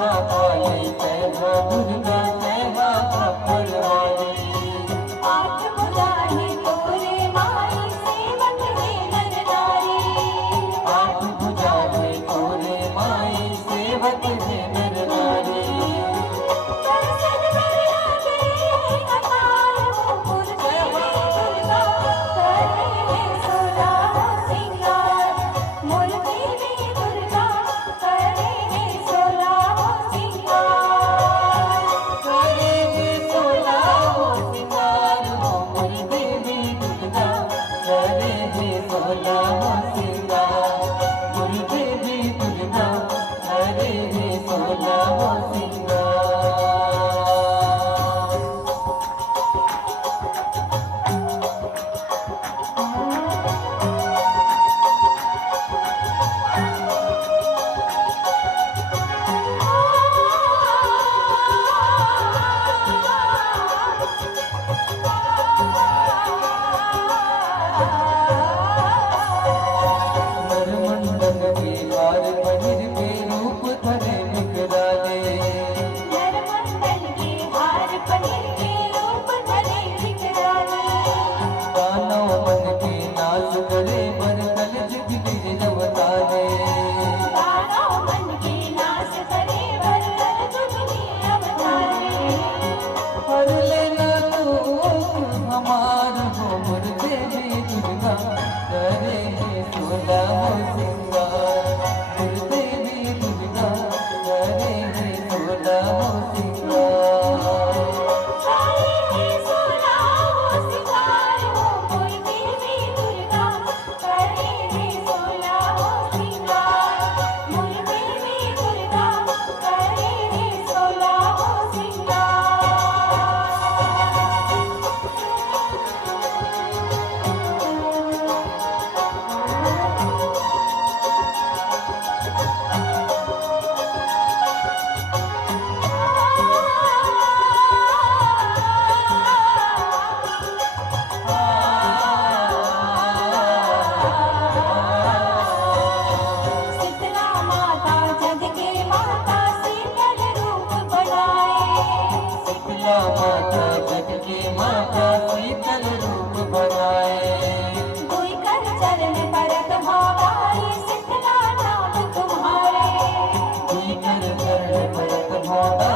काली सहबा दुर्गा सहबा खप्पर वाली। आठ भुजाएं तोरे माई सेवक है नर नारी। आठ भुजाएं तोरे माई सेवक है नर नारी। दर्शन करना गए कतार वो मूर्ति दुर्गा करे है सोला सिंगार। मूर्ति दुर्गा करे है सोला सिंगार। करे है सोला सिंगार हो मोर देवी दुर्गा करे है सोला सिंगार। मोर देवी दुर्गा करे है सोला सिंगार। नरमंडल के हार पहिर के रूप धरे निकराले। नरमंडल के हार पहिर के रूप धरे विकराले। दानव मन के नाश करे पर कलज बिगिर अवतारे। दानव मन के नाश करे वरदान जुगनी अवतारे। हर लेना दुख हमार हो मोर देवी दुर्गा करे है सोला सिंगार। मोर देवी दुर्गा करे है सोला सिंगार। करे है सोला सिंगार हो मोर देवी दुर्गा करे है सोला सिंगार। मोर देवी दुर्गा करे है सोला सिंगार। शीतला माता जग के माता शीतल रूप बनाए। शीतला माता जग के माता शीतल रूप बनाए। कोई कर चरण परत भावाई शीतला नाम तुम्हारे। कोई कर चरण परत भावा